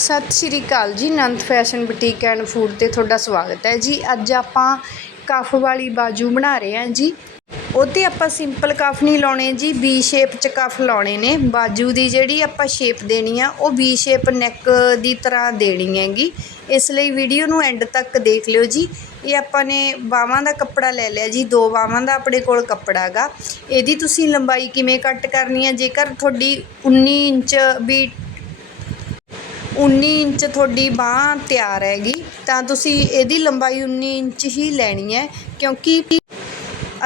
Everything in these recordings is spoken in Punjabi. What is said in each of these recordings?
ਸਤਿ ਸ਼੍ਰੀ ਅਕਾਲ ਜੀ, Nand fashion boutique and food ਤੇ ਤੁਹਾਡਾ ਸਵਾਗਤ ਹੈ ਜੀ। ਅੱਜ ਆਪਾਂ ਕਫ ਵਾਲੀ ਬਾਜੂ ਬਣਾ ਰਹੇ ਹਾਂ ਜੀ। ਉਹਤੇ ਆਪਾਂ ਸਿੰਪਲ ਕਫ ਨਹੀਂ ਲਾਉਣੇ ਜੀ ਵੀ ਸ਼ੇਪ ਚ ਕਫ ਲਾਉਣੇ ਨੇ। ਬਾਜੂ ਦੀ ਜਿਹੜੀ ਆਪਾਂ ਸ਼ੇਪ ਦੇਣੀ ਆ, ਉਹ ਵੀ ਸ਼ੇਪ ਨੈਕ ਦੀ ਤਰ੍ਹਾਂ ਦੇਣੀ ਹੈਗੀ। ਇਸ ਲਈ ਵੀਡੀਓ ਨੂੰ ਐਂਡ ਤੱਕ ਦੇਖ ਲਿਓ ਜੀ। ਇਹ ਆਪਾਂ ਨੇ ਬਾਹਾਂ ਦਾ ਕੱਪੜਾ ਲੈ ਲਿਆ ਜੀ। ਦੋ ਬਾਹਾਂ ਦਾ ਆਪਣੇ ਕੋਲ ਕੱਪੜਾ ਹੈਗਾ ਇਹਦੀ ਤੁਸੀਂ ਲੰਬਾਈ ਕਿਵੇਂ ਕੱਟ ਕਰਨੀ ਹੈ? ਜੇਕਰ ਤੁਹਾਡੀ 19 ਇੰਚ ਵੀ 19 ਇੰਚ ਤੁਹਾਡੀ ਬਾਹ ਤਿਆਰ ਹੈਗੀ, ਤਾਂ ਤੁਸੀਂ ਇਹਦੀ ਲੰਬਾਈ 19 ਇੰਚ ਹੀ ਲੈਣੀ ਹੈ, ਕਿਉਂਕਿ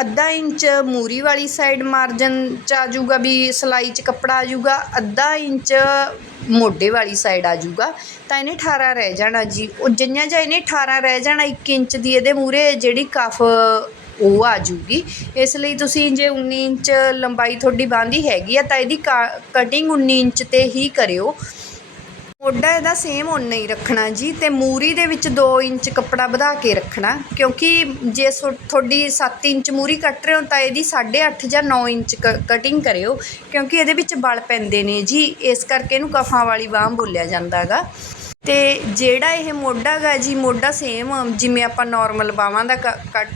ਅੱਧਾ ਇੰਚ ਮੂਰੀ ਵਾਲੀ ਸਾਈਡ ਮਾਰਜਨ ਚ ਆ ਜਾਊਗਾ ਵੀ ਸਲਾਈ ਚ ਕੱਪੜਾ ਆ ਜਾਊਗਾ, ਅੱਧਾ ਇੰਚ ਮੋਢੇ ਵਾਲੀ ਸਾਈਡ ਆ ਜਾਊਗਾ, ਤਾਂ ਇਹਨੇ 18 ਰਹਿ ਜਾਣਾ ਜੀ। ਉਹ ਜਿੰਨਾ ਜਾਂ ਇਹਨੇ 18 ਰਹਿ ਜਾਣਾ 1 ਇੰਚ ਦੀ ਇਹਦੇ ਮੂਰੇ ਜਿਹੜੀ ਕਫ ਉਹ ਆ ਜੂਗੀ ਇਸ ਲਈ ਤੁਸੀਂ ਜੇ 19 ਇੰਚ ਲੰਬਾਈ ਤੁਹਾਡੀ ਬਾਂਹ ਦੀ ਹੈਗੀ ਆ, ਤਾਂ ਇਹਦੀ ਕਟਿੰਗ 19 ਇੰਚ ਤੇ ਹੀ ਕਰਿਓ। ਮੋਢਾ ਇਹਦਾ ਸੇਮ ਓਨਾ ਹੀ ਰੱਖਣਾ ਜੀ ਤੇ ਮੂਰੀ ਦੇ ਵਿੱਚ 2 ਇੰਚ ਕੱਪੜਾ ਵਧਾ ਕੇ ਰੱਖਣਾ, ਕਿਉਂਕਿ ਜੇ ਸੋ- ਤੁਹਾਡੀ 7 ਇੰਚ ਮੂਰੀ ਕੱਟ ਰਹੇ ਹੋ ਤਾਂ ਇਹਦੀ 8.5 ਜਾਂ 9 ਇੰਚ ਕਟਿੰਗ ਕਰਿਓ, ਕਿਉਂਕਿ ਇਹਦੇ ਵਿੱਚ ਬਲ ਪੈਂਦੇ ਨੇ ਜੀ, ਇਸ ਕਰਕੇ ਇਹਨੂੰ ਕਫਾਂ ਵਾਲੀ ਬਾਹ ਬੋਲਿਆ ਜਾਂਦਾ ਹੈਗਾ ਤੇ ਜਿਹੜਾ ਇਹ ਮੋਢਾ ਗਾ ਜੀ, ਮੋਢਾ ਸੇਮ ਜਿਵੇਂ ਆਪਾਂ ਨਾਰਮਲ ਬਾਹਾਂ ਦਾ ਕ- ਕੱਟ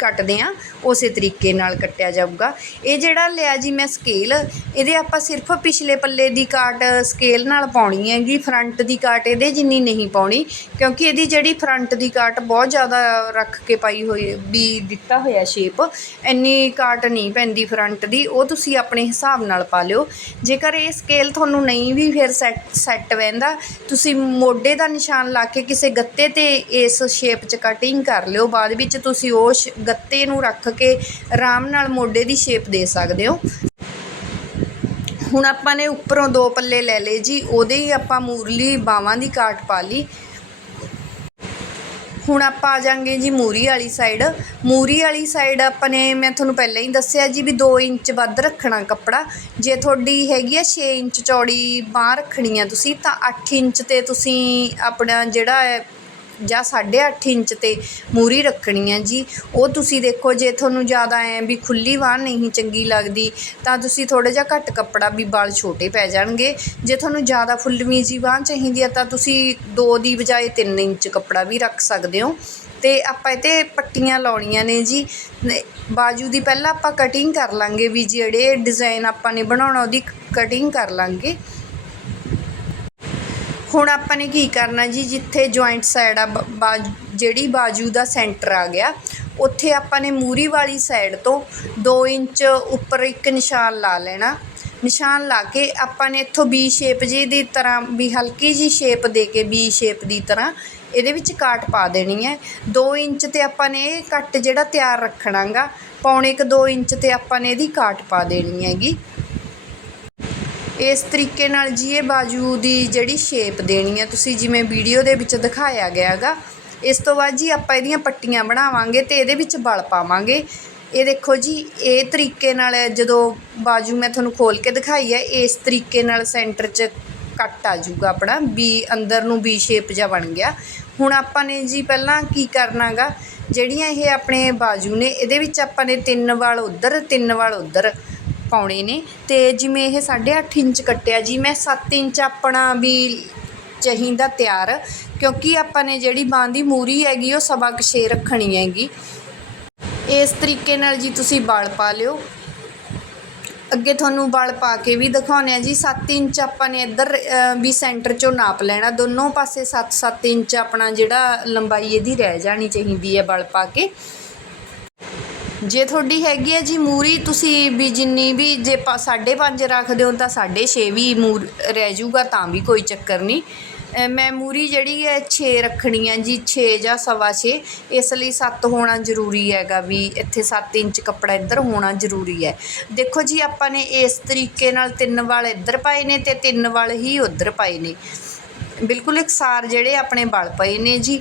ਕੱਟਦੇ ਆ, ਉਸੇ ਤਰੀਕੇ ਨਾਲ ਕੱਟਿਆ ਜਾਊਗਾ। ਇਹ ਜਿਹੜਾ ਲਿਆ ਜੀ ਮੈਂ ਸਕੇਲ ਇਹਦੇ ਆਪਾਂ ਸਿਰਫ ਪਿਛਲੇ ਪੱਲੇ ਦੀ ਕਾਟ ਸਕੇਲ ਨਾਲ ਪਾਉਣੀ ਹੈਗੀ ਫਰੰਟ ਦੀ ਕਾਟ ਇਹਦੇ ਜਿੰਨੀ ਨਹੀਂ ਪਾਉਣੀ, ਕਿਉਂਕਿ ਇਹਦੀ ਜਿਹੜੀ ਫਰੰਟ ਦੀ ਕਾਟ ਬਹੁਤ ਜ਼ਿਆਦਾ ਰੱਖ ਕੇ ਪਾਈ ਹੋਈ, ਵੀ ਦਿੱਤਾ ਹੋਇਆ ਸ਼ੇਪ ਇੰਨੀ ਕਾਟ ਨਹੀਂ ਪੈਂਦੀ ਫਰੰਟ ਦੀ, ਉਹ ਤੁਸੀਂ ਆਪਣੇ ਹਿਸਾਬ ਨਾਲ ਪਾ ਲਿਓ। ਜੇਕਰ ਇਹ ਸਕੇਲ ਤੁਹਾਨੂੰ ਨਹੀਂ ਵੀ ਫਿਰ ਸੈੱਟ ਸੈੱਟ ਬਹਿੰਦਾ ਤੁਸੀਂ ਮੋਢੇ ਦਾ ਨਿਸ਼ਾਨ ਲਾ ਕੇ ਕਿਸੇ ਗੱਤੇ ਤੇ ਇਸ ਸ਼ੇਪ 'ਚ ਕਟਿੰਗ ਕਰ ਲਿਓ, ਬਾਅਦ ਵਿੱਚ ਤੁਸੀਂ ਉਹ ਸ਼- ਗੱਤੇ ਨੂੰ ਰੱਖ ਕੇ ਆਰਾਮ ਨਾਲ ਮੋਢੇ ਦੀ ਸ਼ੇਪ ਦੇ ਸਕਦੇ ਹੋ। ਹੁਣ ਆਪਾਂ ਨੇ ਉੱਪਰੋਂ ਦੋ ਪੱਲੇ ਲੈ ਲਏ ਜੀ, ਉਹਦੇ ਹੀ ਆਪਾਂ ਮੂਰਲੀ ਬਾਹਾਂ ਦੀ ਕਾਟ ਪਾ ਲਈ। ਹੁਣ ਆਪਾਂ ਆ ਜਾਾਂਗੇ ਜੀ ਮੂਰੀ ਵਾਲੀ ਸਾਈਡ ਮੂਰੀ ਵਾਲੀ ਸਾਈਡ ਆਪਾਂ ਨੇ, ਮੈਂ ਤੁਹਾਨੂੰ ਪਹਿਲਾਂ ਹੀ ਦੱਸਿਆ ਜੀ ਵੀ 2 ਇੰਚ ਵੱਧ ਰੱਖਣਾ ਕੱਪੜਾ। ਜੇ ਤੁਹਾਡੀ ਹੈਗੀ ਆ 6 ਇੰਚ ਚੌੜੀ ਬਾਹ ਰੱਖਣੀ ਆ ਤੁਸੀਂ, ਤਾਂ 8 ਇੰਚ ਤੇ ਤੁਸੀਂ ਆਪਣਾ ਜਿਹੜਾ ਹੈ ਜਾਂ 8.5 ਇੰਚ ਤੇ ਮੂਰੀ ਰੱਖਣੀ ਹੈ ਜੀ, ਉਹ ਤੁਸੀਂ ਦੇਖੋ ਜੇ ਤੁਹਾਨੂੰ ਜ਼ਿਆਦਾ ਐ ਵੀ ਖੁੱਲੀ ਬਾਹ ਨਹੀਂ ਚੰਗੀ ਲੱਗਦੀ, ਤਾਂ ਤੁਸੀਂ ਥੋੜਾ ਜਿਹਾ ਘੱਟ ਕੱਪੜਾ ਵੀ ਵਾਲ ਛੋਟੇ ਪੈ ਜਾਣਗੇ। ਜੇ ਤੁਹਾਨੂੰ ਜ਼ਿਆਦਾ ਫੁੱਲਵੀਂ ਜੀ ਬਾਹ ਚਾਹੀਦੀ ਹੈ ਤਾਂ ਤੁਸੀਂ 2 ਦੀ ਬਜਾਏ 3 ਇੰਚ ਕੱਪੜਾ ਵੀ ਰੱਖ ਸਕਦੇ ਹੋ। ਤੇ ਆਪਾਂ ਇਹ 'ਤੇ ਪੱਟੀਆਂ ਲਾਉਣੀਆਂ ਨੇ ਜੀ। ਬਾਜੂ ਦੀ ਪਹਿਲਾਂ ਆਪਾਂ ਕਟਿੰਗ ਕਰ ਲਾਂਗੇ ਵੀ ਜਿਹੜੇ ਡਿਜ਼ਾਈਨ ਆਪਾਂ ਨੇ ਬਣਾਉਣਾ, ਉਹਦੀ ਕਟਿੰਗ ਕਰ ਲਾਂਗੇ। ਹੁਣ ਆਪਾਂ ਨੇ ਕੀ ਕਰਨਾ ਜੀ, ਜਿੱਥੇ ਜੁਆਇੰਟ ਸਾਈਡ ਆ, ਬ- ਜਿਹੜੀ ਬਾਜੂ ਦਾ ਸੈਂਟਰ ਆ ਗਿਆ, ਉੱਥੇ ਆਪਾਂ ਨੇ ਮੂਰੀ ਵਾਲੀ ਸਾਈਡ ਤੋਂ 2 ਇੰਚ ਉੱਪਰ ਇੱਕ ਨਿਸ਼ਾਨ ਲਾ ਲੈਣਾ। ਨਿਸ਼ਾਨ ਲਾ ਕੇ ਆਪਾਂ ਨੇ ਇੱਥੋਂ ਬੀ ਸ਼ੇਪ ਜੀ ਦੀ ਤਰ੍ਹਾਂ, ਵੀ ਹਲਕੀ ਜੀ ਸ਼ੇਪ ਦੇ ਕੇ ਬੀ ਸ਼ੇਪ ਦੀ ਤਰ੍ਹਾਂ ਇਹਦੇ ਵਿੱਚ ਕਾਟ ਪਾ ਦੇਣੀ ਹੈ। 2 ਇੰਚ ਤੇ ਆਪਾਂ ਨੇ ਇਹ ਕੱਟ ਜਿਹੜਾ ਤਿਆਰ ਰੱਖਣਾਗਾ, ਪੌਣੇ ਕ 2 ਇੰਚ ਤੇ ਆਪਾਂ ਨੇ ਇਹਦੀ ਕਾਟ ਪਾ ਦੇਣੀ ਹੈਗੀ। ਇਸ ਤਰੀਕੇ ਨਾਲ ਜੀ ਇਹ ਬਾਜੂ ਦੀ ਜਿਹੜੀ ਸ਼ੇਪ ਦੇਣੀ ਹੈ ਤੁਸੀਂ ਜਿਵੇਂ ਵੀਡੀਓ ਦੇ ਵਿੱਚ ਦਿਖਾਇਆ ਗਿਆ ਹੈਗਾ ਇਸ ਤੋਂ ਬਾਅਦ ਜੀ ਆਪਾਂ ਇਹਦੀਆਂ ਪੱਟੀਆਂ ਬਣਾਵਾਂਗੇ ਤੇ ਇਹਦੇ ਵਿੱਚ ਬਲ ਪਾਵਾਂਗੇ। ਇਹ ਦੇਖੋ ਜੀ, ਇਹ ਤਰੀਕੇ ਨਾਲ ਜਦੋਂ ਬਾਜੂ ਮੈਂ ਤੁਹਾਨੂੰ ਖੋਲ ਕੇ ਦਿਖਾਈ ਹੈ ਇਸ ਤਰੀਕੇ ਨਾਲ ਸੈਂਟਰ 'ਚ ਕੱਟ ਆ ਜਾਊਗਾ ਆਪਣਾ, ਵੀ ਅੰਦਰ ਨੂੰ ਵੀ ਸ਼ੇਪ ਜਿਹਾ ਬਣ ਗਿਆ। ਹੁਣ ਆਪਾਂ ਨੇ ਜੀ ਪਹਿਲਾਂ ਕੀ ਕਰਨਾਗਾ, ਜਿਹੜੀਆਂ ਇਹ ਆਪਣੇ ਬਾਜੂ ਨੇ, ਇਹਦੇ ਵਿੱਚ ਆਪਾਂ ਨੇ ਤਿੰਨ ਵਾਲ ਉਧਰ, ਤਿੰਨ ਵਾਲ ਉਧਰ ਪਾਉਣੇ ਨੇ ਤੇ ਜਿਵੇਂ ਇਹ 8.5 ਇੰਚ ਕੱਟਿਆ ਜੀ, ਮੈਂ 7 ਇੰਚ ਆਪਣਾ ਵੀ ਚਾਹੀਦਾ ਤਿਆਰ, ਕਿਉਂਕਿ ਆਪਾਂ ਨੇ ਜਿਹੜੀ ਬਾਂਹ ਦੀ ਮੂਰੀ ਹੈਗੀ, ਉਹ ਸਵਾ ਕੁ ਰੱਖਣੀ ਹੈਗੀ। ਇਸ ਤਰੀਕੇ ਨਾਲ ਜੀ ਤੁਸੀਂ ਵਾਲ ਪਾ ਲਿਓ। ਅੱਗੇ ਤੁਹਾਨੂੰ ਵਾਲ ਪਾ ਕੇ ਵੀ ਦਿਖਾਉਂਦੇ ਆ ਜੀ 7 ਇੰਚ ਆਪਾਂ ਨੇ ਇੱਧਰ ਵੀ ਸੈਂਟਰ ਚੋਂ ਨਾਪ ਲੈਣਾ, ਦੋਨੋਂ ਪਾਸੇ 7-7 ਇੰਚ ਆਪਣਾ ਜਿਹੜਾ ਲੰਬਾਈ ਇਹਦੀ ਰਹਿ ਜਾਣੀ ਚਾਹੀਦੀ ਹੈ ਵਾਲ ਪਾ ਕੇ। ਜੇ ਤੁਹਾਡੀ ਹੈਗੀ ਹੈ ਜੀ ਮੂਰੀ, ਤੁਸੀਂ ਵੀ ਜਿੰਨੀ ਵੀ ਜੇ 5.5 ਰੱਖਦੇ ਹੋ ਤਾਂ 6.5 ਵੀ ਮੂਰ ਰਹਿ ਜਾਊਗਾ, ਤਾਂ ਵੀ ਕੋਈ ਚੱਕਰ ਨਹੀਂ। ਮੈਂ ਮੂਰੀ ਜਿਹੜੀ ਹੈ 6 ਰੱਖਣੀ ਹੈ ਜੀ 6 ਜਾਂ ਸਵਾ 6 ਇਸ ਲਈ 7 ਹੋਣਾ ਜ਼ਰੂਰੀ ਹੈਗਾ ਵੀ ਇੱਥੇ 7 ਇੰਚ ਕੱਪੜਾ ਇੱਧਰ ਹੋਣਾ ਜ਼ਰੂਰੀ ਹੈ। ਦੇਖੋ ਜੀ, ਆਪਾਂ ਨੇ ਇਸ ਤਰੀਕੇ ਨਾਲ ਤਿੰਨ ਵਾਲ ਇੱਧਰ ਪਾਏ ਨੇ ਤੇ ਤਿੰਨ ਵਾਲ ਹੀ ਉੱਧਰ ਪਾਏ ਨੇ। ਬਿਲਕੁਲ ਇਕਸਾਰ ਜਿਹੜੇ ਆਪਣੇ ਵਲ ਪਏ ਨੇ ਜੀ।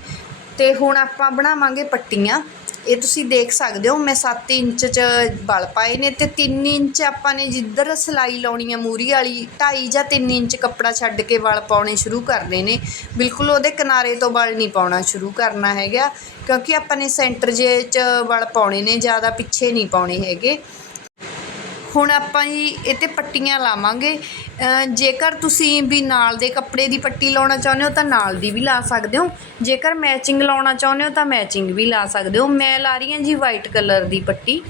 ਤੇ ਹੁਣ ਆਪਾਂ ਬਣਾਵਾਂਗੇ ਪੱਟੀਆਂ। ਇਹ ਤੁਸੀਂ ਦੇਖ ਸਕਦੇ ਹੋ, ਮੈਂ 7 ਇੰਚ ਚ ਵਲ ਪਾਏ ਨੇ ਤੇ 3 ਇੰਚ ਆਪਾਂ ਨੇ ਜਿੱਧਰ ਸਿਲਾਈ ਲਾਉਣੀ ਆ ਮੂਰੀ ਵਾਲੀ 2.5 ਜਾਂ 3 ਇੰਚ ਕੱਪੜਾ ਛੱਡ ਕੇ ਵਲ ਪਾਉਣੇ ਸ਼ੁਰੂ ਕਰਨੇ ਨੇ। ਬਿਲਕੁਲ ਉਹਦੇ ਕਿਨਾਰੇ ਤੋਂ ਵਲ ਨਹੀਂ ਪਾਉਣਾ ਸ਼ੁਰੂ ਕਰਨਾ ਹੈਗਾ, ਕਿਉਂਕਿ ਆਪਾਂ ਨੇ ਸੈਂਟਰ ਜੇ ਚ ਵਲ ਪਾਉਣੇ ਨੇ, ਜ਼ਿਆਦਾ ਪਿੱਛੇ ਨਹੀਂ ਪਾਉਣੇ ਹੈਗੇ। ਹੁਣ ਆਪਾਂ ਜੀ ਇਹ 'ਤੇ ਪੱਟੀਆਂ ਲਾਵਾਂਗੇ। ਜੇਕਰ ਤੁਸੀਂ ਵੀ ਨਾਲ ਦੇ ਕੱਪੜੇ ਦੀ ਪੱਟੀ ਲਾਉਣਾ ਚਾਹੁੰਦੇ ਹੋ ਤਾਂ ਨਾਲ ਦੀ ਵੀ ਲਾ ਸਕਦੇ ਹੋ। ਜੇਕਰ ਮੈਚਿੰਗ ਲਾਉਣਾ ਚਾਹੁੰਦੇ ਹੋ ਤਾਂ ਮੈਚਿੰਗ ਵੀ ਲਾ ਸਕਦੇ ਹੋ। ਮੈਂ ਲਾ ਰਹੀ ਹਾਂ ਜੀ ਵਾਈਟ ਕਲਰ ਦੀ ਪੱਟੀ।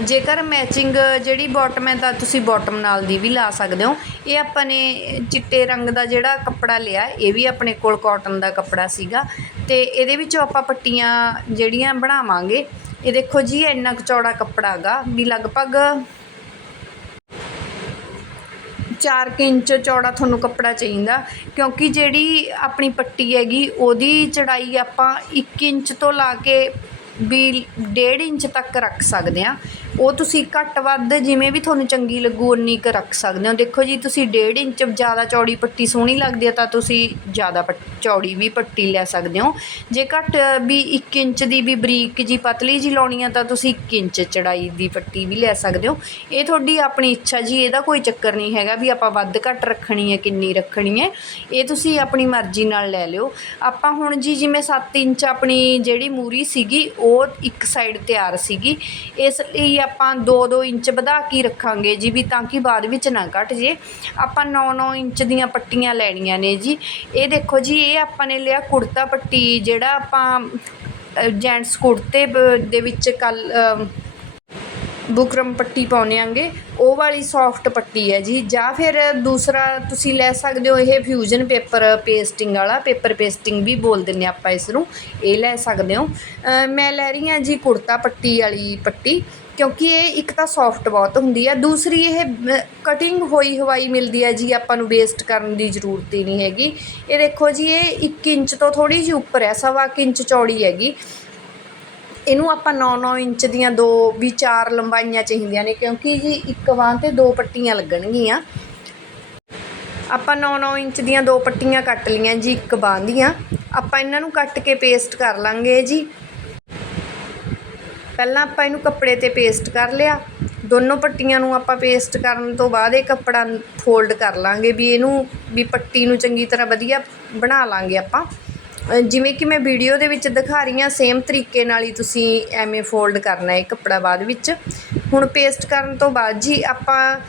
ਜੇਕਰ ਮੈਚਿੰਗ ਜਿਹੜੀ ਬਾਟਮ ਹੈ ਤਾਂ ਤੁਸੀਂ ਬਾਟਮ ਨਾਲ ਦੀ ਵੀ ਲਾ ਸਕਦੇ ਹੋ। ਇਹ ਆਪਾਂ ਨੇ ਚਿੱਟੇ ਰੰਗ ਦਾ ਜਿਹੜਾ ਕੱਪੜਾ ਲਿਆ, ਇਹ ਵੀ ਆਪਣੇ ਕੋਲ ਕਾਟਨ ਦਾ ਕੱਪੜਾ ਸੀਗਾ। ਤੇ ਇਹਦੇ ਵਿੱਚੋਂ ਆਪਾਂ ਪੱਟੀਆਂ ਜਿਹੜੀਆਂ ਬਣਾਵਾਂਗੇ। ਇਹ ਦੇਖੋ ਜੀ, ਇੰਨਾ ਕੁ ਚੌੜਾ ਕੱਪੜਾ ਹੈਗਾ ਵੀ ਲਗਭਗ 4 ਇੰਚ ਚੌੜਾ ਤੁਹਾਨੂੰ ਕੱਪੜਾ ਚਾਹੀਦਾ, ਕਿਉਂਕਿ ਜਿਹੜੀ ਆਪਣੀ ਪੱਟੀ ਹੈਗੀ, ਉਹਦੀ ਚੜਾਈ ਆਪਾਂ 1 ਇੰਚ ਤੋਂ ਲਾ ਕੇ ਵੀ ਡੇਢ ਇੰਚ ਤੱਕ ਰੱਖ ਸਕਦੇ ਆ ਉਹ ਤੁਸੀਂ ਘੱਟ ਵੱਧ ਜਿਵੇਂ ਵੀ ਤੁਹਾਨੂੰ ਚੰਗੀ ਲੱਗੂ, ਉਨੀ ਕੁ ਰੱਖ ਸਕਦੇ ਹੋ। ਦੇਖੋ ਜੀ, ਤੁਸੀਂ ਡੇਢ ਇੰਚ ਜ਼ਿਆਦਾ ਚੌੜੀ ਪੱਟੀ ਸੋਹਣੀ ਲੱਗਦੀ ਹੈ ਤਾਂ ਤੁਸੀਂ ਜ਼ਿਆਦਾ ਪੱਟ- ਚੌੜੀ ਵੀ ਪੱਟੀ ਲੈ ਸਕਦੇ ਹੋ। ਜੇ ਘੱਟ ਵੀ 1 ਇੰਚ ਦੀ ਵੀ ਬਰੀਕ ਜੀ ਪਤਲੀ ਜੀ ਲਾਉਣੀ ਆ ਤਾਂ ਤੁਸੀਂ 1 ਇੰਚ ਚੜਾਈ ਦੀ ਪੱਟੀ ਵੀ ਲੈ ਸਕਦੇ ਹੋ। ਇਹ ਤੁਹਾਡੀ ਆਪਣੀ ਇੱਛਾ ਜੀ, ਇਹਦਾ ਕੋਈ ਚੱਕਰ ਨਹੀਂ ਹੈਗਾ ਵੀ ਆਪਾਂ ਵੱਧ ਘੱਟ ਰੱਖਣੀ ਹੈ, ਕਿੰਨੀ ਰੱਖਣੀ ਹੈ। ਇਹ ਤੁਸੀਂ ਆਪਣੀ ਮਰਜ਼ੀ ਨਾਲ ਲੈ ਲਿਓ। ਆਪਾਂ ਹੁਣ ਜੀ, ਜਿਵੇਂ 7 ਇੰਚ ਆਪਣੀ ਜਿਹੜੀ ਮੂਰੀ ਸੀਗੀ ਉਹ ਇੱਕ ਸਾਈਡ ਤਿਆਰ ਸੀਗੀ। ਇਸ ਲਈ ਆਪਾਂ 2-2 ਇੰਚ ਵਧਾ ਕੇ ਰੱਖਾਂਗੇ ਜੀ ਵੀ ਤਾਂ ਕਿ ਬਾਅਦ ਵਿੱਚ ਨਾ ਘਟ ਜੇ। ਆਪਾਂ 9-9 ਇੰਚ ਦੀਆਂ ਪੱਟੀਆਂ ਲੈਣੀਆਂ ਨੇ ਜੀ। ਇਹ ਦੇਖੋ ਜੀ, ਇਹ ਆਪਾਂ ਨੇ ਲਿਆ ਕੁੜਤਾ ਪੱਟੀ ਜਿਹੜਾ ਆਪਾਂ ਜੈਂਟਸ ਕੁੜਤੇ ਦੇ ਵਿੱਚ ਕੱਲ ਬੁਕਰਮ ਪੱਟੀ ਪਾਉਂਦੇ ਆਂਗੇ। ਉਹ ਵਾਲੀ ਸੌਫਟ ਪੱਟੀ ਹੈ ਜੀ। ਜਾਂ ਫਿਰ ਦੂਸਰਾ ਤੁਸੀਂ ਲੈ ਸਕਦੇ ਹੋ ਇਹ ਫਿਊਜ਼ਨ ਪੇਪਰ ਪੇਸਟਿੰਗ ਵਾਲਾ। ਪੇਪਰ ਪੇਸਟਿੰਗ ਵੀ ਬੋਲ ਦਿੰਦੇ ਆਪਾਂ ਇਸ ਨੂੰ ਇਹ ਲੈ ਸਕਦੇ ਹੋ। ਮੈਂ ਲੈ ਰਹੀ ਹਾਂ ਜੀ ਕੁੜਤਾ ਪੱਟੀ ਵਾਲੀ ਪੱਟੀ। ਕਿਉਂਕਿ ਇਹ ਇੱਕ ਤਾਂ ਸੌਫਟ ਬਹੁਤ ਹੁੰਦੀ ਆ ਦੂਸਰੀ ਇਹ ਕਟਿੰਗ ਹੋਈ ਹਵਾਈ ਮਿਲਦੀ ਹੈ ਜੀ। ਆਪਾਂ ਨੂੰ ਵੇਸਟ ਕਰਨ ਦੀ ਜ਼ਰੂਰਤ ਹੀ ਨਹੀਂ ਹੈਗੀ। ਇਹ ਦੇਖੋ ਜੀ, ਇਹ 1 ਇੰਚ ਤੋਂ ਥੋੜੀ ਜਿਹੀ ਉੱਪਰ ਹੈ। ਸਵਾ ਕੁ ਇੰਚ ਚੌੜੀ ਹੈਗੀ। ਇਹਨੂੰ ਆਪਾਂ 9-9 ਇੰਚ ਦੀਆਂ ਦੋ ਵੀ ਚਾਰ ਲੰਬਾਈਆਂ ਚਾਹੀਦੀਆਂ ਨੇ, ਕਿਉਂਕਿ ਜੀ ਇੱਕ ਬਾਂਹ ਤੇ ਦੋ ਪੱਟੀਆਂ ਲੱਗਣਗੀਆਂ। ਆਪਾਂ 9-9 ਇੰਚ ਦੀਆਂ ਦੋ ਪੱਟੀਆਂ ਕੱਟ ਲਈਆਂ ਜੀ ਇੱਕ ਬਾਂਹ ਦੀਆਂ। ਆਪਾਂ ਇਹਨਾਂ ਨੂੰ ਕੱਟ ਕੇ ਪੇਸਟ ਕਰ ਲਾਂਗੇ ਜੀ। ਪਹਿਲਾਂ ਆਪਾਂ ਇਹਨੂੰ ਕੱਪੜੇ ਤੇ ਪੇਸਟ ਕਰ ਲਿਆ। ਦੋਨੋਂ ਪੱਟੀਆਂ ਨੂੰ ਆਪਾਂ ਪੇਸਟ ਕਰਨ ਤੋਂ ਬਾਅਦ ਇਹ ਕੱਪੜਾ ਫੋਲਡ ਕਰ ਲਾਂਗੇ ਵੀ ਇਹਨੂੰ ਵੀ ਪੱਟੀ ਨੂੰ ਚੰਗੀ ਤਰ੍ਹਾਂ ਵਧੀਆ ਬਣਾ ਲਾਂਗੇ ਆਪਾਂ। ਜਿਵੇਂ ਕਿ ਮੈਂ ਵੀਡੀਓ ਦੇ ਵਿੱਚ ਦਿਖਾ ਰਹੀ ਹਾਂ ਸੇਮ ਤਰੀਕੇ ਨਾਲ ਹੀ ਤੁਸੀਂ ਐਵੇਂ ਫੋਲਡ ਕਰਨਾ ਹੈ ਕੱਪੜਾ ਬਾਅਦ ਵਿੱਚ। ਹੁਣ ਪੇਸਟ ਕਰਨ ਤੋਂ ਬਾਅਦ ਜੀ ਆਪਾਂ,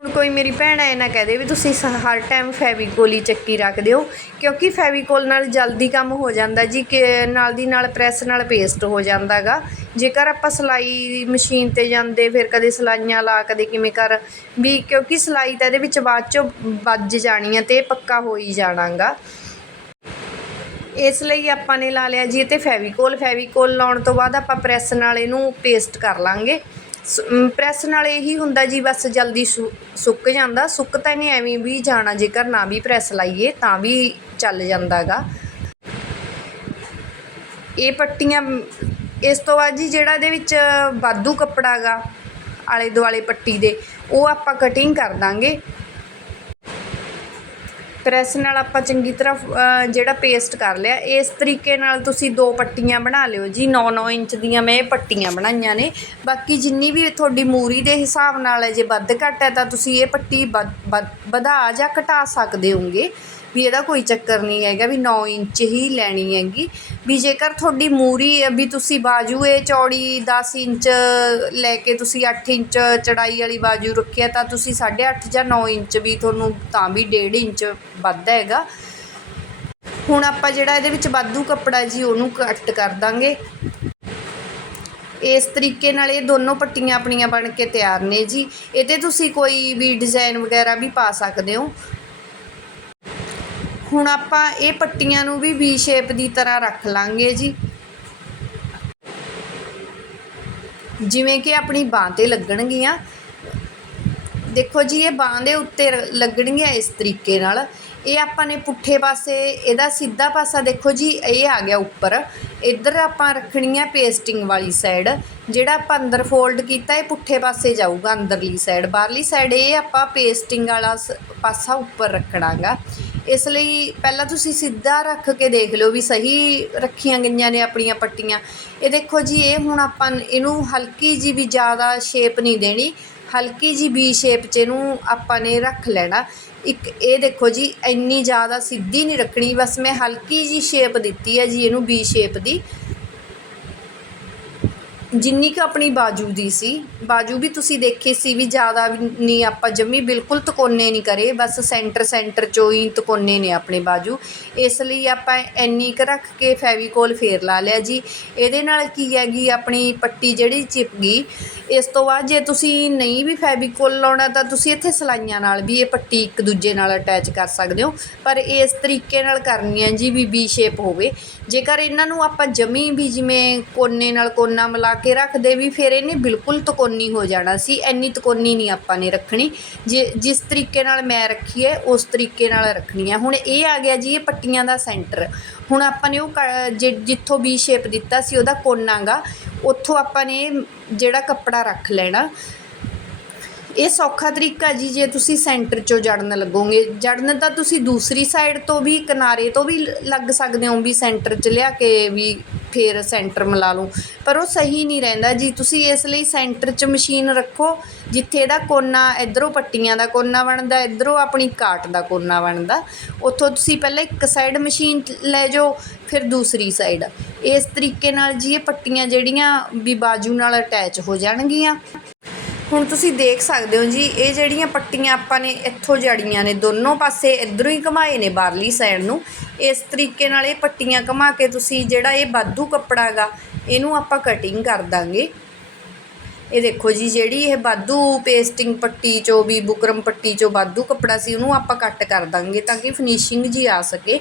ਹੁਣ ਕੋਈ ਮੇਰੀ ਭੈਣ ਐ ਨਾ ਕਹਦੇ ਵੀ ਤੁਸੀਂ ਸ- ਹਰ ਟਾਈਮ ਫੈਵੀਕੋਲ ਹੀ ਚੱਕੀ ਰੱਖਦੇ ਹੋ, ਕਿਉਂਕਿ ਫੈਵੀਕੋਲ ਨਾਲ ਜਲਦੀ ਕੰਮ ਹੋ ਜਾਂਦਾ ਜੀ, ਕਿ ਨਾਲ ਦੀ ਨਾਲ ਪ੍ਰੈਸ ਨਾਲ ਪੇਸਟ ਹੋ ਜਾਂਦਾਗਾ ਜੇਕਰ ਆਪਾਂ ਸਿਲਾਈ ਮਸ਼ੀਨ ਤੇ ਜਾਂਦੇ, ਫਿਰ ਕਦੇ ਸਲਾਈਆਂ ਲਾ, ਕਦੇ ਕਿਵੇਂ ਕਰ, ਵੀ ਕਿਉਂਕਿ ਸਿਲਾਈ ਤਾਂ ਇਹਦੇ ਵਿੱਚ ਬਾਅਦ ਚੋਂ ਵੱਜ ਜਾਣੀ ਹੈ ਤੇ ਪੱਕਾ ਹੋ ਹੀ ਜਾਣਾਗਾ ਇਸ ਲਈ ਆਪਾਂ ਨੇ ਲਾ ਲਿਆ ਜੀ ਇਹ ਤੇ ਫੈਵੀਕੋਲ ਫੈਵੀਕੋਲ ਲਾਉਣ ਤੋਂ ਬਾਅਦ ਆਪਾਂ ਪ੍ਰੈਸ ਨਾਲ ਇਹਨੂੰ ਪੇਸਟ ਕਰ ਲਾਂਗੇ। ਪ੍ਰੈਸ ਨਾਲ ਇਹੀ ਹੁੰਦਾ ਜੀ ਬਸ ਜਲਦੀ ਸੁ- ਸੁੱਕ ਜਾਂਦਾ। ਸੁੱਕ ਤਾਂ ਨਹੀਂ, ਐਵੇਂ ਵੀ ਜਾਣਾ ਜੇਕਰ ਨਾ ਵੀ ਪ੍ਰੈਸ ਲਾਈਏ ਤਾਂ ਵੀ ਚੱਲ ਜਾਂਦਾਗਾ ਇਹ ਪੱਟੀਆਂ, ਇਸ ਤੋਂ ਬਾਅਦ ਜੀ ਜਿਹੜਾ ਇਹਦੇ ਵਿੱਚ ਵਾਧੂ ਕੱਪੜਾ ਗਾ ਆਲੇ ਦੁਆਲੇ ਪੱਟੀ ਦੇ, ਉਹ ਆਪਾਂ ਕਟਿੰਗ ਕਰ ਦਾਂਗੇ। ਪ੍ਰੈਸ ਨਾਲ ਆਪਾਂ ਚੰਗੀ ਤਰ੍ਹਾਂ ਅ, ਜਿਹੜਾ ਪੇਸਟ ਕਰ ਲਿਆ ਇਸ ਤਰੀਕੇ ਨਾਲ ਤੁਸੀਂ ਦੋ ਪੱਟੀਆਂ ਬਣਾ ਲਿਓ ਜੀ 9-9 ਇੰਚ ਦੀਆਂ ਮੈਂ ਇਹ ਪੱਟੀਆਂ ਬਣਾਈਆਂ ਨੇ। ਬਾਕੀ ਜਿੰਨੀ ਵੀ ਤੁਹਾਡੀ ਮੂਰੀ ਦੇ ਹਿਸਾਬ ਨਾਲ ਹੈ ਜੇ ਵੱਧ ਘੱਟ ਹੈ ਤਾਂ ਤੁਸੀਂ ਇਹ ਪੱਟੀ ਵੱਧ- ਵੱਧ- ਵਧਾ ਜਾਂ ਘਟਾ ਸਕਦੇ ਹੋਗੇ। ਵੀ ਇਹਦਾ ਕੋਈ ਚੱਕਰ ਨਹੀਂ ਹੈਗਾ ਵੀ 9 ਇੰਚ ਹੀ ਲੈਣੀ ਹੈਗੀ। ਵੀ ਜੇਕਰ ਤੁਹਾਡੀ ਮੂਰੀ, ਵੀ ਤੁਸੀਂ ਬਾਜੂ ਇਹ ਚੌੜੀ 10 ਇੰਚ ਲੈ ਕੇ ਤੁਸੀਂ 8 ਇੰਚ ਚੜਾਈ ਵਾਲੀ ਬਾਜੂ ਰੱਖਿਆ, ਤਾਂ ਤੁਸੀਂ 8.5 ਜਾਂ 9 ਇੰਚ ਵੀ ਤੁਹਾਨੂੰ ਤਾਂ ਵੀ 1.5 ਇੰਚ ਵੱਧ ਹੈਗਾ। ਹੁਣ ਆਪਾਂ ਜਿਹੜਾ ਇਹਦੇ ਵਿੱਚ ਵਾਧੂ ਕੱਪੜਾ ਜੀ, ਉਹਨੂੰ ਕੱਟ ਕਰ ਦਾਂਗੇ। ਇਸ ਤਰੀਕੇ ਨਾਲ ਇਹ ਦੋਨੋਂ ਪੱਟੀਆਂ ਆਪਣੀਆਂ ਬਣ ਕੇ ਤਿਆਰ ਨੇ ਜੀ। ਇਹਦੇ ਤੁਸੀਂ ਕੋਈ ਵੀ ਡਿਜ਼ਾਈਨ ਵਗੈਰਾ ਵੀ ਪਾ ਸਕਦੇ ਹੋ। ਹੁਣ ਆਪਾਂ ਇਹ ਪੱਟੀਆਂ ਨੂੰ ਵੀ ਵੀ ਸ਼ੇਪ ਦੀ ਤਰ੍ਹਾਂ ਰੱਖ ਲਾਂਗੇ ਜੀ। ਜਿਵੇਂ ਕਿ ਆਪਣੀ ਬਾਂਹ ਤੇ ਲੱਗਣਗੀਆਂ। ਦੇਖੋ ਜੀ, ਇਹ ਬਾਂਹ ਦੇ ਉੱਤੇ ਲੱਗਣਗੀਆਂ ਇਸ ਤਰੀਕੇ ਨਾਲ। ਇਹ ਆਪਾਂ ਨੇ ਪੁੱਠੇ ਪਾਸੇ, ਇਹਦਾ ਸਿੱਧਾ ਪਾਸਾ ਦੇਖੋ ਜੀ, ਇਹ ਆ ਗਿਆ ਉੱਪਰ। ਇੱਧਰ ਆਪਾਂ ਰੱਖਣੀ ਹੈ ਪੇਸਟਿੰਗ ਵਾਲੀ ਸਾਈਡ ਜਿਹੜਾ ਆਪਾਂ ਅੰਦਰ ਫੋਲਡ ਕੀਤਾ, ਇਹ ਪੁੱਠੇ ਪਾਸੇ ਜਾਊਗਾ ਅੰਦਰਲੀ ਸਾਈਡ ਬਾਹਰਲੀ ਸਾਈਡ ਇਹ ਆਪਾਂ ਪੇਸਟਿੰਗ ਵਾਲਾ ਸ- ਪਾਸਾ ਉੱਪਰ ਰੱਖਣਾਗਾ। ਇਸ ਲਈ ਪਹਿਲਾਂ ਤੁਸੀਂ ਸਿੱਧਾ ਰੱਖ ਕੇ ਦੇਖ ਲਿਓ ਵੀ ਸਹੀ ਰੱਖੀਆਂ ਗਈਆਂ ਨੇ ਆਪਣੀਆਂ ਪੱਟੀਆਂ। ਇਹ ਦੇਖੋ ਜੀ, ਇਹ ਹੁਣ ਆਪਾਂ ਇਹਨੂੰ ਹਲਕੀ ਜੀ ਵੀ ਜ਼ਿਆਦਾ ਸ਼ੇਪ ਨਹੀਂ ਦੇਣੀ, ਹਲਕੀ ਜੀ ਵੀ ਸ਼ੇਪ 'ਚ ਇਹਨੂੰ ਆਪਾਂ ਨੇ ਰੱਖ ਲੈਣਾ। ਇੱਕ ਇਹ ਦੇਖੋ ਜੀ, ਇੰਨੀ ਜ਼ਿਆਦਾ ਸਿੱਧੀ ਨਹੀਂ ਰੱਖਣੀ, ਬਸ ਮੈਂ ਹਲਕੀ ਜੀ ਸ਼ੇਪ ਦਿੱਤੀ ਹੈ ਜੀ ਇਹਨੂੰ ਵੀ ਸ਼ੇਪ ਦੀ। ਜਿੰਨੀ ਕੁ ਆਪਣੀ ਬਾਜੂ ਦੀ ਸੀ, ਬਾਜੂ ਵੀ ਤੁਸੀਂ ਦੇਖੀ ਸੀ ਵੀ ਜ਼ਿਆਦਾ ਵੀ ਨਹੀਂ, ਆਪਾਂ ਜੰਮੀ ਬਿਲਕੁਲ ਤਕੋਨੇ ਨਹੀਂ ਕਰੇ, ਬਸ ਸੈਂਟਰ ਸੈਂਟਰ ਚੋਂ ਹੀ ਤਕੋਨੇ ਨੇ ਆਪਣੇ ਬਾਜੂ। ਇਸ ਲਈ ਆਪਾਂ ਇੰਨੀ ਕੁ ਰੱਖ ਕੇ ਫੈਵੀਕੋਲ ਫੇਰ ਲਾ ਲਿਆ ਜੀ। ਇਹਦੇ ਨਾਲ ਕੀ ਹੈਗੀ, ਆਪਣੀ ਪੱਟੀ ਜਿਹੜੀ ਚਿਪ ਗਈ ਇਸ ਤੋਂ ਬਾਅਦ ਜੇ ਤੁਸੀਂ ਨਹੀਂ ਵੀ ਫੈਵੀਕੋਲ ਲਾਉਣਾ ਤਾਂ ਤੁਸੀਂ ਇੱਥੇ ਸਲਾਈਆਂ ਨਾਲ ਵੀ ਇਹ ਪੱਟੀ ਇੱਕ ਦੂਜੇ ਨਾਲ ਅਟੈਚ ਕਰ ਸਕਦੇ ਹੋ। ਪਰ ਇਸ ਤਰੀਕੇ ਨਾਲ ਕਰਨੀ ਹੈ ਜੀ ਵੀ ਵੀ ਸ਼ੇਪ ਹੋਵੇ। ਜੇਕਰ ਇਹਨਾਂ ਨੂੰ ਆਪਾਂ ਜਮੀ ਵੀ ਜਿਵੇਂ ਕੋਨੇ ਨਾਲ ਕੋਨਾ ਮਿਲਾ ਕੇ ਰੱਖਦੇ ਵੀ ਫਿਰ ਇਹਨੇ ਬਿਲਕੁਲ ਤਕੋਨੀ ਹੋ ਜਾਣਾ ਸੀ। ਐਨੀ ਤਕੋਨੀ ਨਹੀਂ ਆਪਾਂ ਨੇ ਰੱਖਣੀ। ਜੇ ਜਿਸ ਤਰੀਕੇ ਨਾਲ ਮੈਂ ਰੱਖੀ ਹੈ, ਉਸ ਤਰੀਕੇ ਨਾਲ ਰੱਖਣੀ ਹੈ। ਹੁਣ ਇਹ ਆ ਗਿਆ ਜੀ ਇਹ ਪੱਟੀਆਂ ਦਾ ਸੈਂਟਰ। ਹੁਣ ਆਪਾਂ ਨੇ ਉਹ ਕ- ਜਿੱਥੋਂ ਵੀ ਸ਼ੇਪ ਦਿੱਤਾ ਸੀ ਉਹਦਾ ਕੋਨਾ ਗਾ, ਉੱਥੋਂ ਆਪਾਂ ਨੇ ਜਿਹੜਾ ਕੱਪੜਾ ਰੱਖ ਲੈਣਾ। ਇਹ ਸੌਖਾ ਤਰੀਕਾ ਜੀ, ਜੇ ਤੁਸੀਂ ਸੈਂਟਰ ਚੋਂ ਜੜਨ ਲੱਗੋਗੇ। ਜੜਨ ਤਾਂ ਤੁਸੀਂ ਦੂਸਰੀ ਸਾਈਡ ਤੋਂ ਵੀ, ਕਿਨਾਰੇ ਤੋਂ ਵੀ ਲੱਗ ਸਕਦੇ ਹੋ ਵੀ ਸੈਂਟਰ 'ਚ ਲਿਆ ਕੇ ਵੀ ਫੇਰ ਸੈਂਟਰ ਮਿਲਾ ਲਓ। ਪਰ ਉਹ ਸਹੀ ਨਹੀਂ ਰਹਿੰਦਾ ਜੀ। ਤੁਸੀਂ ਇਸ ਲਈ ਸੈਂਟਰ 'ਚ ਮਸ਼ੀਨ ਰੱਖੋ, ਜਿੱਥੇ ਇਹਦਾ ਕੋਨਾ ਇਧਰੋਂ ਪੱਟੀਆਂ ਦਾ ਕੋਨਾ ਬਣਦਾ, ਇਧਰੋਂ ਆਪਣੀ ਕਾਟ ਦਾ ਕੋਨਾ ਬਣਦਾ। ਉੱਥੋਂ ਤੁਸੀਂ ਪਹਿਲਾਂ ਇੱਕ ਸਾਈਡ ਮਸ਼ੀਨ ਲੈ ਜਾਓ, ਫਿਰ ਦੂਸਰੀ ਸਾਈਡ। ਇਸ ਤਰੀਕੇ ਨਾਲ ਜੀ ਇਹ ਪੱਟੀਆਂ ਜਿਹੜੀਆਂ ਵੀ ਬਾਜੂ ਨਾਲ ਅਟੈਚ ਹੋ ਜਾਣਗੀਆਂ। ਹੁਣ ਤੁਸੀਂ ਦੇਖ ਸਕਦੇ ਹੋ ਜੀ, ਇਹ ਜਿਹੜੀਆਂ ਪੱਟੀਆਂ ਆਪਾਂ ਨੇ ਇੱਥੋਂ ਜੜੀਆਂ ਨੇ, ਦੋਨੋਂ ਪਾਸੇ ਇਧਰੋਂ ਹੀ ਘਮਾਏ ਨੇ ਬਾਹਰਲੀ ਸਾਈਡ ਨੂੰ। ਇਸ ਤਰੀਕੇ ਨਾਲ ਇਹ ਪੱਟੀਆਂ ਘਮਾ ਕੇ ਤੁਸੀਂ ਜਿਹੜਾ ਇਹ ਬਾਦੂ ਕੱਪੜਾ ਗਾ, ਇਹਨੂੰ ਆਪਾਂ ਕਟਿੰਗ ਕਰ ਦਾਂਗੇ। ਇਹ ਦੇਖੋ ਜੀ, ਜਿਹੜੀ ਇਹ ਬਾਦੂ ਪੇਸਟਿੰਗ ਪੱਟੀ ਚੋਂ ਵੀ, ਬੁਕਰਮ ਪੱਟੀ ਚੋਂ ਬਾਦੂ ਕੱਪੜਾ ਸੀ, ਉਹਨੂੰ ਆਪਾਂ ਕੱਟ ਕਰ ਦਾਂਗੇ ਤਾਂ ਕਿ ਫਿਨਿਸ਼ਿੰਗ ਜੀ ਆ ਸਕੇ।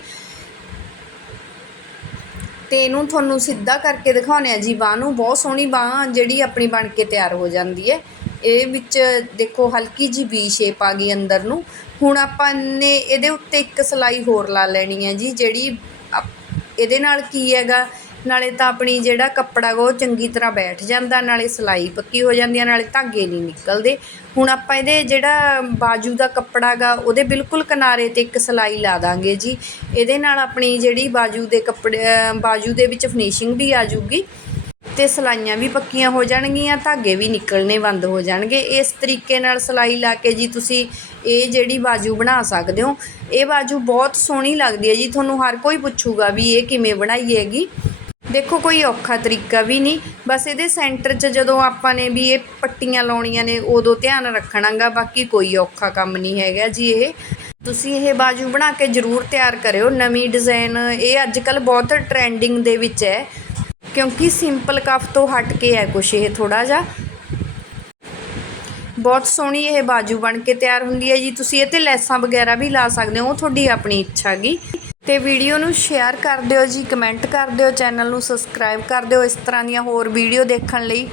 ਤੇ ਇਹਨੂੰ ਤੁਹਾਨੂੰ ਸਿੱਧਾ ਕਰਕੇ ਦਿਖਾਉਂਦੇ ਆ ਜੀ ਬਾਹ ਨੂੰ ਬਹੁਤ ਸੋਹਣੀ ਬਾਹ ਜਿਹੜੀ ਆਪਣੀ ਬਣ ਕੇ ਤਿਆਰ ਹੋ ਜਾਂਦੀ ਹੈ। ਇਹ ਵਿੱਚ ਦੇਖੋ ਹਲਕੀ ਜੀ ਵੀ ਸ਼ੇਪ ਆ ਗਈ ਅੰਦਰ ਨੂੰ। ਹੁਣ ਆਪਾਂ ਨੇ ਇਹਦੇ ਉੱਤੇ ਇੱਕ ਸਲਾਈ ਹੋਰ ਲਾ ਲੈਣੀ ਹੈ ਜੀ, ਜਿਹੜੀ ਅਪ- ਇਹਦੇ ਨਾਲ ਕੀ ਹੈਗਾ? ਨਾਲੇ ਤਾਂ ਆਪਣੀ ਜਿਹੜਾ ਕੱਪੜਾ ਗਾ, ਉਹ ਚੰਗੀ ਤਰ੍ਹਾਂ ਬੈਠ ਜਾਂਦਾ, ਨਾਲੇ ਸਲਾਈ ਪੱਕੀ ਹੋ ਜਾਂਦੀ ਹੈ, ਨਾਲੇ ਧਾਗੇ ਨਹੀਂ ਨਿਕਲਦੇ। ਹੁਣ ਆਪਾਂ ਇਹਦੇ ਜਿਹੜਾ ਬਾਜੂ ਦਾ ਕੱਪੜਾ ਗਾ, ਉਹਦੇ ਬਿਲਕੁਲ ਕਿਨਾਰੇ ਤੇ ਇੱਕ ਸਲਾਈ ਲਾ ਦਾਂਗੇ ਜੀ। ਇਹਦੇ ਨਾਲ ਆਪਣੀ ਜਿਹੜੀ ਬਾਜੂ ਦੇ ਕੱਪੜੇ ਬਾਜੂ ਦੇ ਵਿੱਚ ਫਿਨਿਸ਼ਿੰਗ ਵੀ ਆ ਜਾਊਗੀ। ਤੇ ਸਲਾਈਆਂ ਵੀ ਪੱਕੀਆਂ ਹੋ ਜਾਣਗੀਆਂ, ਧਾਗੇ ਵੀ ਨਿਕਲਣੇ ਬੰਦ ਹੋ ਜਾਣਗੇ। ਇਸ ਤਰੀਕੇ ਨਾਲ ਸਲਾਈ ਲਾ ਕੇ ਜੀ ਤੁਸੀਂ ਇਹ ਜਿਹੜੀ ਬਾਜੂ ਬਣਾ ਸਕਦੇ ਹੋ। ਇਹ ਬਾਜੂ ਬਹੁਤ ਸੋਹਣੀ ਲੱਗਦੀ ਹੈ ਜੀ, ਤੁਹਾਨੂੰ ਹਰ ਕੋਈ ਪੁੱਛੂਗਾ ਵੀ ਇਹ ਕਿਵੇਂ ਬਣਾਈ ਹੈਗੀ। ਦੇਖੋ, ਕੋਈ ਔਖਾ ਤਰੀਕਾ ਵੀ ਨਹੀਂ। ਬਸ ਇਹਦੇ ਸੈਂਟਰ 'ਚ ਜਦੋਂ ਆਪਾਂ ਨੇ ਵੀ ਇਹ ਪੱਟੀਆਂ ਲਾਉਣੀਆਂ ਨੇ, ਉਦੋਂ ਧਿਆਨ ਰੱਖਣਾਗਾ, ਬਾਕੀ ਕੋਈ ਔਖਾ ਕੰਮ ਨਹੀਂ ਹੈਗਾ ਜੀ ਇਹ। ਤੁਸੀਂ ਇਹ ਬਾਜੂ ਬਣਾ ਕੇ ਜ਼ਰੂਰ ਤਿਆਰ ਕਰਿਓ। ਨਵੀਂ ਡਿਜ਼ਾਈਨ ਇਹ ਅੱਜ ਕੱਲ ਬਹੁਤ ਟ੍ਰੈਂਡਿੰਗ ਦੇ ਵਿੱਚ ਹੈ। ਕਿਉਂਕਿ ਸਿੰਪਲ ਕਫ ਤੋਂ ਹਟ ਕੇ ਹੈ ਕੁਛ ਇਹ ਥੋੜਾ ਜਿਹਾ। ਬਹੁਤ ਸੋਹਣੀ ਇਹ ਬਾਜੂ ਬਣ ਕੇ ਤਿਆਰ ਹੁੰਦੀ ਹੈ ਜੀ। ਤੁਸੀਂ ਇਹ ਤੇ ਲੈਸਾਂ ਵਗੈਰਾ ਵੀ ਲਾ ਸਕਦੇ ਹੋ, ਉਹ ਤੁਹਾਡੀ ਆਪਣੀ ਇੱਛਾ ਗੀ। ਤੇ ਵੀਡੀਓ ਨੂੰ ਸ਼ੇਅਰ ਕਰ ਦਿਓ ਜੀ, ਕਮੈਂਟ ਕਰ ਦਿਓ, ਚੈਨਲ ਨੂੰ ਸਬਸਕ੍ਰਾਈਬ ਕਰ ਦਿਓ। ਇਸ ਤਰ੍ਹਾਂ ਦੀਆਂ ਹੋਰ ਵੀਡੀਓ ਦੇਖਣ ਲਈ